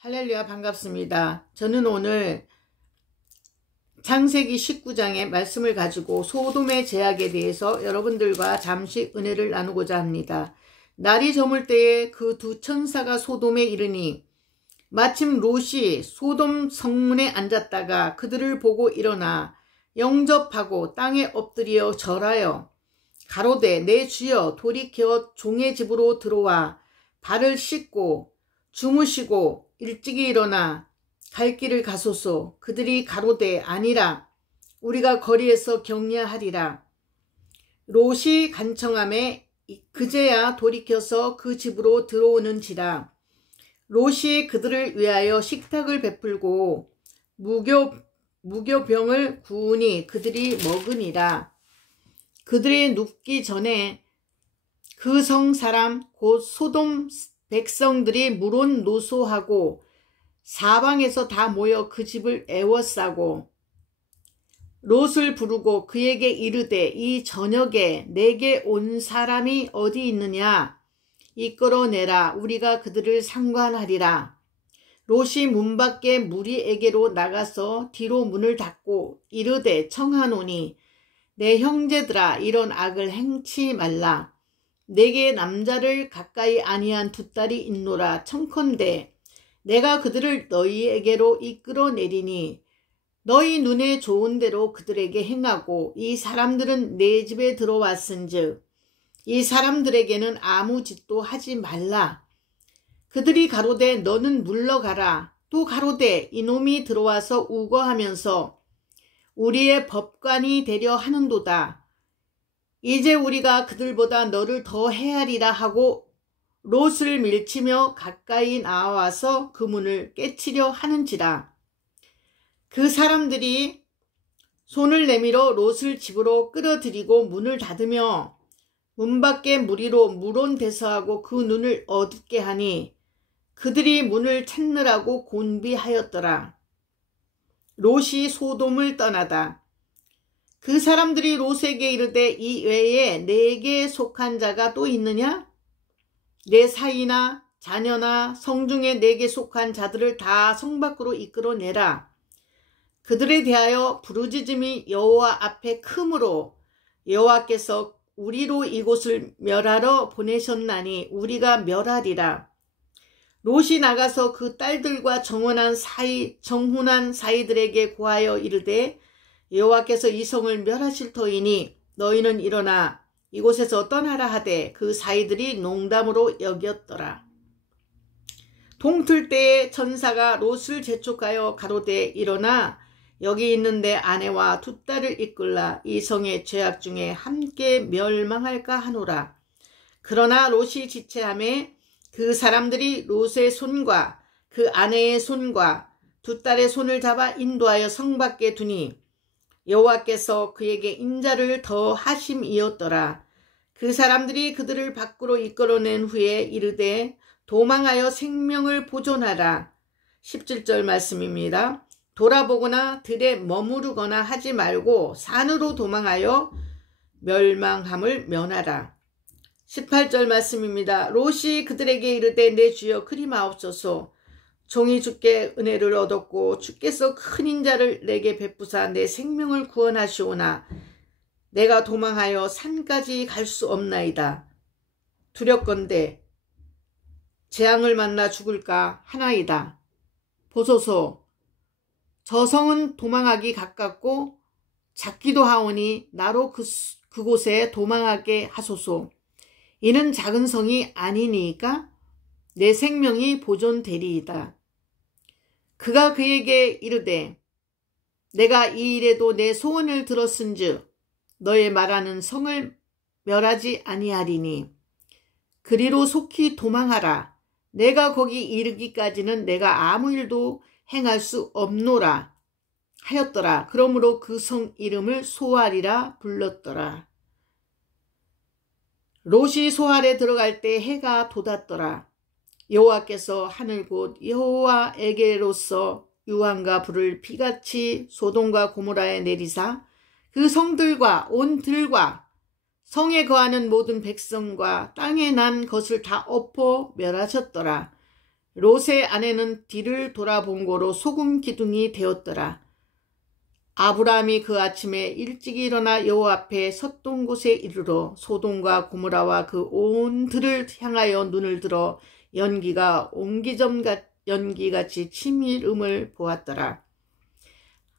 할렐루야, 반갑습니다. 저는 오늘 창세기 19장의 말씀을 가지고 소돔의 죄악에 대해서 여러분들과 잠시 은혜를 나누고자 합니다. 날이 저물 때에 그 두 천사가 소돔에 이르니 마침 롯이 소돔 성문에 앉았다가 그들을 보고 일어나 영접하고 땅에 엎드려 절하여 가로되 내 주여 돌이켜 종의 집으로 들어와 발을 씻고 주무시고 일찍이 일어나 갈 길을 가소서. 그들이 가로되 아니라 우리가 거리에서 격려하리라. 롯이 간청함에 그제야 돌이켜서 그 집으로 들어오는지라. 롯이 그들을 위하여 식탁을 베풀고 무교병을 구우니 그들이 먹으니라. 그들이 눕기 전에 그 성 사람 곧 소돔 백성들이 물론 노소하고 사방에서 다 모여 그 집을 애워싸고 롯을 부르고 그에게 이르되 이 저녁에 내게 온 사람이 어디 있느냐 이끌어내라. 우리가 그들을 상관하리라. 롯이 문 밖에 무리에게로 나가서 뒤로 문을 닫고 이르되 청하노니 내 형제들아 이런 악을 행치 말라. 내게 남자를 가까이 아니한 두 딸이 있노라. 청컨대 내가 그들을 너희에게로 이끌어내리니 너희 눈에 좋은 대로 그들에게 행하고 이 사람들은 내 집에 들어왔은즉 이 사람들에게는 아무 짓도 하지 말라. 그들이 가로되 너는 물러가라. 또 가로되 이놈이 들어와서 우거하면서 우리의 법관이 되려 하는도다. 이제 우리가 그들보다 너를 더 헤아리라 하고 롯을 밀치며 가까이 나와서 그 문을 깨치려 하는지라. 그 사람들이 손을 내밀어 롯을 집으로 끌어들이고 문을 닫으며 문 밖에 무리로 물온대서하고 그 눈을 어둡게 하니 그들이 문을 찾느라고 곤비하였더라. 롯이 소돔을 떠나다. 그 사람들이 롯에게 이르되 이 외에 내게 속한 자가 또 있느냐? 내 사이나 자녀나 성중에 내게 속한 자들을 다 성 밖으로 이끌어내라. 그들에 대하여 부르짖음이 여호와 앞에 크므로 여호와께서 우리로 이곳을 멸하러 보내셨나니 우리가 멸하리라. 롯이 나가서 그 딸들과 정혼한 사이들에게 고하여 이르되 여호와께서 이 성을 멸하실 터이니 너희는 일어나 이곳에서 떠나라 하되 그 사이들이 농담으로 여겼더라. 동틀 때에 천사가 롯을 재촉하여 가로되 일어나 여기 있는 내 아내와 두 딸을 이끌라. 이 성의 죄악 중에 함께 멸망할까 하노라. 그러나 롯이 지체하매 그 사람들이 롯의 손과 그 아내의 손과 두 딸의 손을 잡아 인도하여 성 밖에 두니 여호와께서 그에게 인자를 더 하심이었더라. 그 사람들이 그들을 밖으로 이끌어낸 후에 이르되 도망하여 생명을 보존하라. 17절 말씀입니다. 돌아보거나 들에 머무르거나 하지 말고 산으로 도망하여 멸망함을 면하라. 18절 말씀입니다. 롯이 그들에게 이르되 내 주여 그리마옵소서. 종이 주께 은혜를 얻었고 주께서 큰 인자를 내게 베푸사 내 생명을 구원하시오나 내가 도망하여 산까지 갈 수 없나이다. 두렵건대 재앙을 만나 죽을까 하나이다. 보소서 저 성은 도망하기 가깝고 작기도 하오니 나로 그곳에 도망하게 하소서. 이는 작은 성이 아니니까 내 생명이 보존되리이다. 그가 그에게 이르되 내가 이 일에도 내 소원을 들었은즉 너의 말하는 성을 멸하지 아니하리니 그리로 속히 도망하라. 내가 거기 이르기까지는 내가 아무 일도 행할 수 없노라 하였더라. 그러므로 그 성 이름을 소알이라 불렀더라. 롯이 소알에 들어갈 때 해가 돋았더라. 여호와께서 하늘 곧 여호와에게로서 유황과 불을 비같이 소돔과 고모라에 내리사 그 성들과 온 들과 성에 거하는 모든 백성과 땅에 난 것을 다 엎어 멸하셨더라. 롯의 아내는 뒤를 돌아본 고로 소금 기둥이 되었더라. 아브라함이 그 아침에 일찍 일어나 여호와 앞에 섰던 곳에 이르러 소돔과 고모라와 그 온 들을 향하여 눈을 들어 연기가 옹기점 연기같이 치밀음을 보았더라.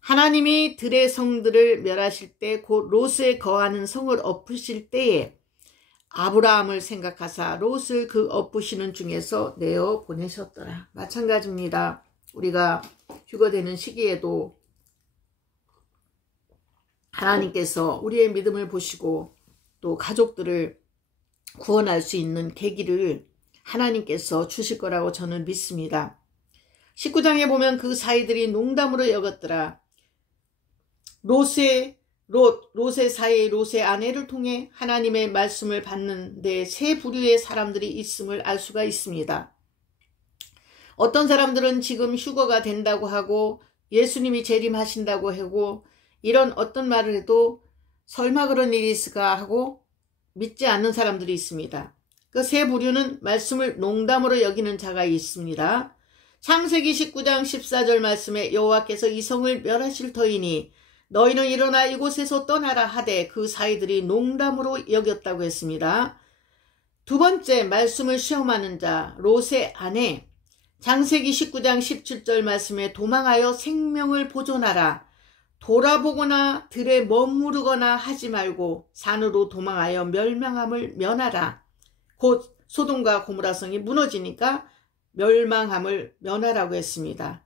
하나님이 들의 성들을 멸하실 때 곧 롯에 거하는 성을 엎으실 때에 아브라함을 생각하사 롯을 그 엎으시는 중에서 내어 보내셨더라. 마찬가지입니다. 우리가 휴거되는 시기에도 하나님께서 우리의 믿음을 보시고 또 가족들을 구원할 수 있는 계기를 하나님께서 주실 거라고 저는 믿습니다. 19장에 보면 그 사이들이 농담으로 여겼더라. 롯의 사이 롯의 아내를 통해 하나님의 말씀을 받는데 세 부류의 사람들이 있음을 알 수가 있습니다. 어떤 사람들은 지금 휴거가 된다고 하고 예수님이 재림하신다고 하고 이런 어떤 말을 해도 설마 그런 일이 있을까 하고 믿지 않는 사람들이 있습니다. 그 세 부류는 말씀을 농담으로 여기는 자가 있습니다. 창세기 19장 14절 말씀에 여호와께서 이 성을 멸하실 터이니 너희는 일어나 이곳에서 떠나라 하되 그 사이들이 농담으로 여겼다고 했습니다. 두 번째, 말씀을 시험하는 자 롯의 아내, 창세기 19장 17절 말씀에 도망하여 생명을 보존하라. 돌아보거나 들에 머무르거나 하지 말고 산으로 도망하여 멸망함을 면하라. 곧 소돔과 고모라 성이 무너지니까 멸망함을 면하라고 했습니다.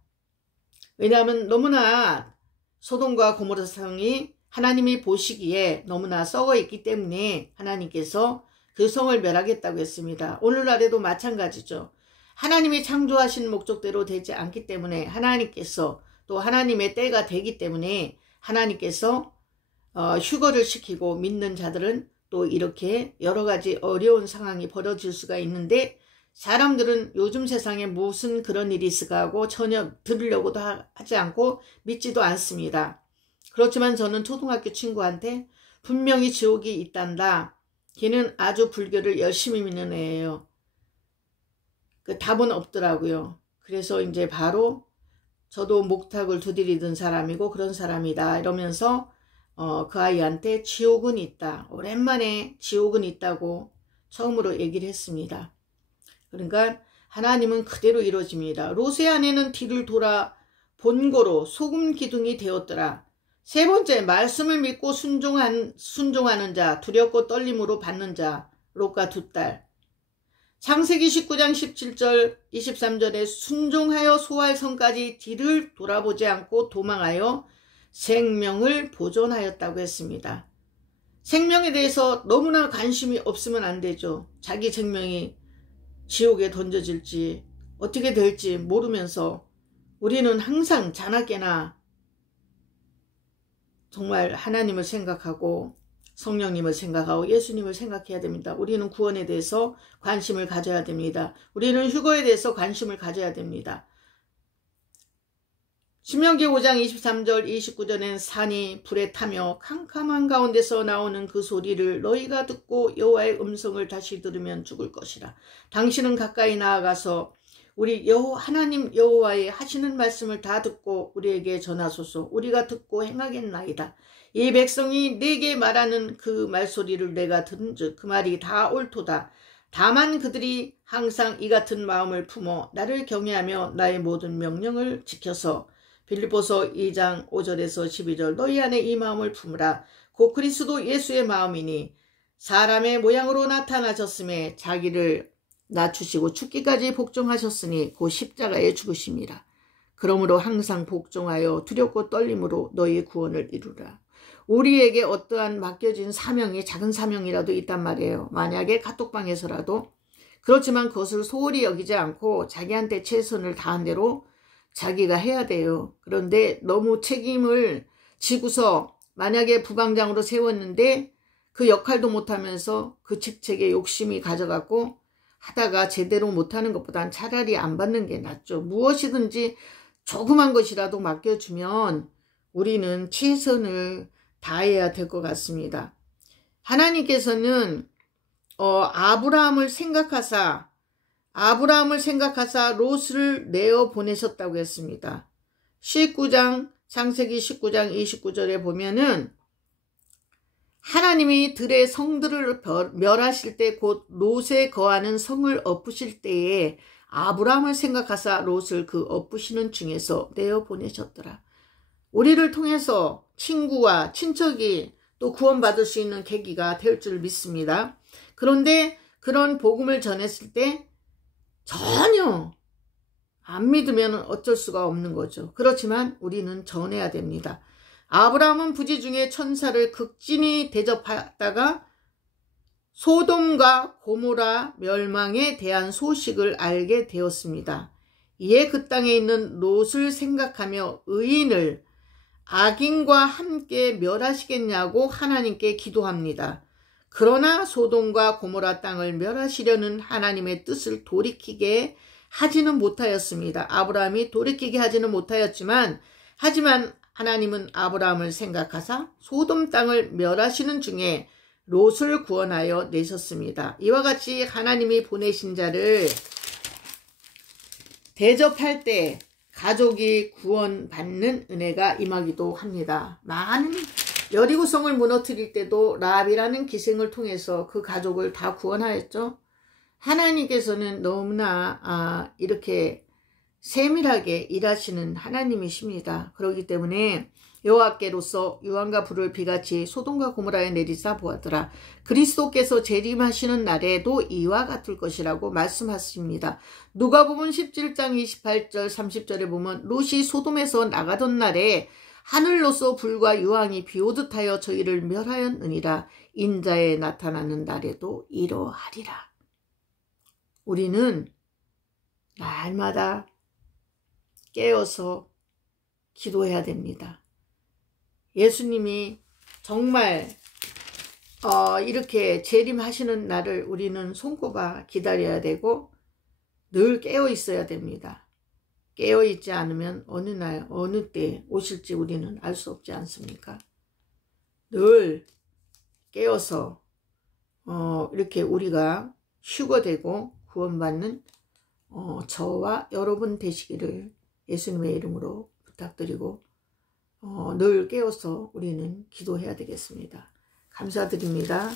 왜냐하면 너무나 소돔과 고모라 성이 하나님이 보시기에 너무나 썩어 있기 때문에 하나님께서 그 성을 멸하겠다고 했습니다. 오늘날에도 마찬가지죠. 하나님이 창조하신 목적대로 되지 않기 때문에 하나님께서 또 하나님의 때가 되기 때문에 하나님께서 휴거를 시키고 믿는 자들은 또 이렇게 여러 가지 어려운 상황이 벌어질 수가 있는데 사람들은 요즘 세상에 무슨 그런 일이 있을까 하고 전혀 들으려고도 하지 않고 믿지도 않습니다. 그렇지만 저는 초등학교 친구한테 분명히 지옥이 있단다. 걔는 아주 불교를 열심히 믿는 애예요. 그 답은 없더라고요. 그래서 이제 바로 저도 목탁을 두드리던 사람이고 그런 사람이다 이러면서 그 아이한테 지옥은 있다. 오랜만에 지옥은 있다고 처음으로 얘기를 했습니다. 그러니까 하나님은 그대로 이루어집니다. 롯의 아내는 뒤를 돌아 본고로 소금 기둥이 되었더라. 세 번째, 말씀을 믿고 순종하는 자, 두렵고 떨림으로 받는 자, 롯과 두 딸. 창세기 19장 17절 23절에 순종하여 소할 성까지 뒤를 돌아보지 않고 도망하여 생명을 보존하였다고 했습니다. 생명에 대해서 너무나 관심이 없으면 안 되죠. 자기 생명이 지옥에 던져질지 어떻게 될지 모르면서 우리는 항상 자나깨나 정말 하나님을 생각하고 성령님을 생각하고 예수님을 생각해야 됩니다. 우리는 구원에 대해서 관심을 가져야 됩니다. 우리는 휴거에 대해서 관심을 가져야 됩니다. 신명기 5장 23절 29절엔 산이 불에 타며 캄캄한 가운데서 나오는 그 소리를 너희가 듣고 여호와의 음성을 다시 들으면 죽을 것이라. 당신은 가까이 나아가서 우리 하나님 여호와의 하시는 말씀을 다 듣고 우리에게 전하소서. 우리가 듣고 행하겠나이다. 이 백성이 내게 말하는 그 말소리를 내가 들은즉 그 말이 다 옳도다. 다만 그들이 항상 이 같은 마음을 품어 나를 경외하며 나의 모든 명령을 지켜서 빌립보서 2장 5절에서 12절 너희 안에 이 마음을 품으라. 곧 그리스도 예수의 마음이니 사람의 모양으로 나타나셨음에 자기를 낮추시고 죽기까지 복종하셨으니 곧 십자가에 죽으심이라. 그러므로 항상 복종하여 두렵고 떨림으로 너희 구원을 이루라. 우리에게 어떠한 맡겨진 사명이 작은 사명이라도 있단 말이에요. 만약에 카톡방에서라도. 그렇지만 그것을 소홀히 여기지 않고 자기한테 최선을 다한 대로 자기가 해야 돼요. 그런데 너무 책임을 지고서 만약에 부방장으로 세웠는데 그 역할도 못하면서 그 직책에 욕심이 가져갖고 하다가 제대로 못하는 것보단 차라리 안 받는 게 낫죠. 무엇이든지 조그만 것이라도 맡겨주면 우리는 최선을 다해야 될 것 같습니다. 하나님께서는 아브라함을 생각하사 아브라함을 생각하사 롯을 내어 보내셨다고 했습니다. 19장 창세기 19장 29절에 보면은 하나님이 들의 성들을 멸하실 때 곧 롯에 거하는 성을 엎으실 때에 아브라함을 생각하사 롯을 그 엎으시는 중에서 내어 보내셨더라. 우리를 통해서 친구와 친척이 또 구원받을 수 있는 계기가 될 줄 믿습니다. 그런데 그런 복음을 전했을 때 전혀 안 믿으면 어쩔 수가 없는 거죠. 그렇지만 우리는 전해야 됩니다. 아브라함은 부지 중에 천사를 극진히 대접하다가 소돔과 고모라 멸망에 대한 소식을 알게 되었습니다. 이에 그 땅에 있는 롯을 생각하며 의인을 악인과 함께 멸하시겠냐고 하나님께 기도합니다. 그러나 소돔과 고모라 땅을 멸하시려는 하나님의 뜻을 돌이키게 하지는 못하였습니다. 아브라함이 돌이키게 하지는 못하였지만 하지만 하나님은 아브라함을 생각하사 소돔 땅을 멸하시는 중에 롯을 구원하여 내셨습니다. 이와 같이 하나님이 보내신 자를 대접할 때 가족이 구원받는 은혜가 임하기도 합니다. 많은 여리고성을 무너뜨릴 때도 라합이라는 기생을 통해서 그 가족을 다 구원하였죠. 하나님께서는 너무나 이렇게 세밀하게 일하시는 하나님이십니다. 그렇기 때문에 여호와께로서 유황과 불을 비같이 소돔과 고모라에 내리사 보았더라. 그리스도께서 재림하시는 날에도 이와 같을 것이라고 말씀하십니다. 누가복음 17장 28절 30절에 보면 롯이 소돔에서 나가던 날에 하늘로서 불과 유황이 비오듯 하여 저희를 멸하였느니라. 인자에 나타나는 날에도 이러하리라. 우리는 날마다 깨어서 기도해야 됩니다. 예수님이 정말 이렇게 재림하시는 날을 우리는 손꼽아 기다려야 되고 늘 깨어 있어야 됩니다. 깨어 있지 않으면 어느 날 어느 때 오실지 우리는 알 수 없지 않습니까? 늘 깨어서 이렇게 우리가 휴거되고 구원받는 저와 여러분 되시기를 예수님의 이름으로 부탁드리고 늘 깨어서 우리는 기도해야 되겠습니다. 감사드립니다.